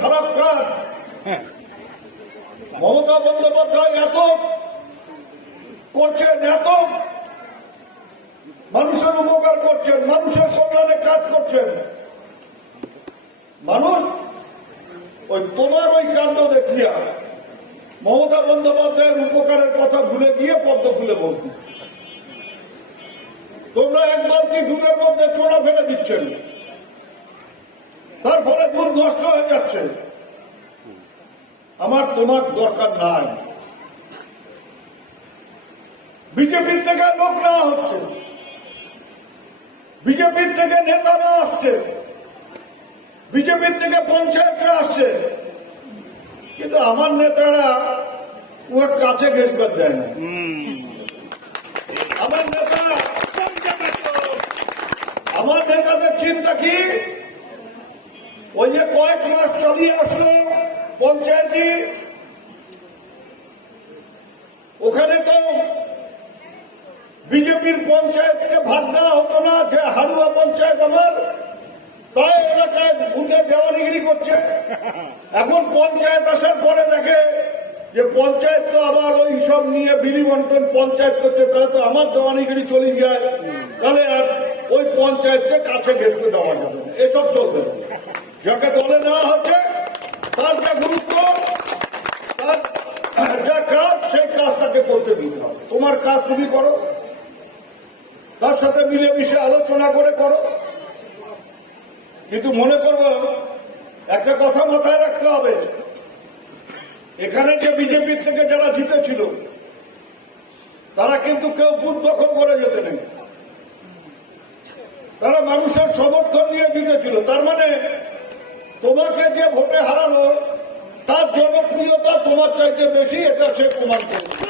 খারাপ কাজ। মমতা বন্দ্যোপাধ্যায় এত করছেন, এত মানুষের উপকার করছেন, মানুষের কল্যাণে কাজ করছেন। মানুষ, ওই তোমার ওই কাণ্ড দেখিয়া মমতা বন্দ্যোপাধ্যায়ের উপকারের কথা ভুলে গিয়ে পদ্ম ফুলে বলছি। তোমরা এক বালতি দুধের মধ্যে চোরা ফেলে দিচ্ছেন? তার ফলে দুধ নষ্ট হয়ে যাচ্ছে। আমার তোমার দরকার নাই। বিজেপির থেকে লোক নেওয়া হচ্ছে। বিজেপির থেকে নেতারা আসছে। বিজেপির থেকে পঞ্চায়েতরা আসছে। কিন্তু আমার নেতারা ওর কাছে ঘেসবার দেয় না। আমার নেতা আমার নেতাদের চিন্তা কি? ওই যে কয়েক মাস চালিয়ে আসলো পঞ্চায়েতি ওখানে তো বিজেপির পঞ্চায়েতকে ভাগ দেওয়া হতো না, যে হালুয়া পঞ্চায়েত আমার। তাই এলাকায় বুথে দেওয়ানিগিরি করছে। এখন পঞ্চায়েত আসার পরে দেখে যে পঞ্চায়েত তো আবার ওই সব নিয়ে বিলি বন্টন পঞ্চায়েত করছে, তাহলে তো আমার দেওয়ানিগিরি চলে যায়। তাহলে আর ওই পঞ্চায়েতকে কাছে ঘেসতে দেওয়া যাবে এসব চলবে না। যাকে দলে নেওয়া হচ্ছে তার যা গুরুত্ব তার যা কাজ কাজটাকে করতে দিতে হবে তোমার কাজ তুমি করো। তার সাথে মিলেমিশে আলোচনা করে করো। কিন্তু মনে করব, একটা কথা মাথায় রাখতে হবে। এখানে যে বিজেপির থেকে যারা জিতেছিল, তারা কিন্তু কেউ বুথ দখল করে যেতে নেই। তারা মানুষের সমর্থন নিয়ে জিতেছিল। তার মানে তোমাকে যে ভোটে হারালো, তার জনপ্রিয়তা তোমার চাইতে বেশি, এটা সে প্রমাণ করবে।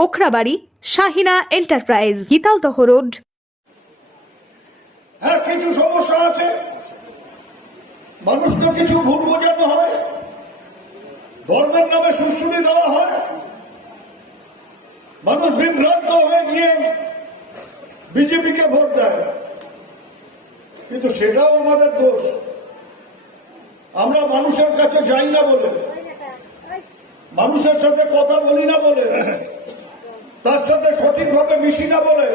Okhrabari, Shahina enterprise, Gitaldaha road. হ্যাঁ কিছু সমস্যা আছে। মানুষকে কিছু ভুল বোঝানো হয়। ধর্মের নামে সুশ্রুতি দেওয়া হয়। মানুষ বিভ্রান্ত হয়ে গিয়ে বিজেপিকে ভোট দেয়। কিন্তু সেটাও আমাদের দোষ। আমরা মানুষের কাছে যাই না বলে। মানুষের সাথে কথা বলি না বলে। তার সাথে সঠিকভাবে মিশি না বলে